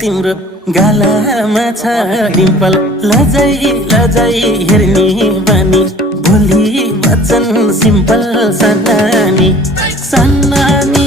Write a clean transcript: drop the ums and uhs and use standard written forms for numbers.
तिम्रो गालामा छ डिम्पल लजाई लजाई हेर्ने बानी भोलि वचन सिम्पल सन्नानी सन्नानी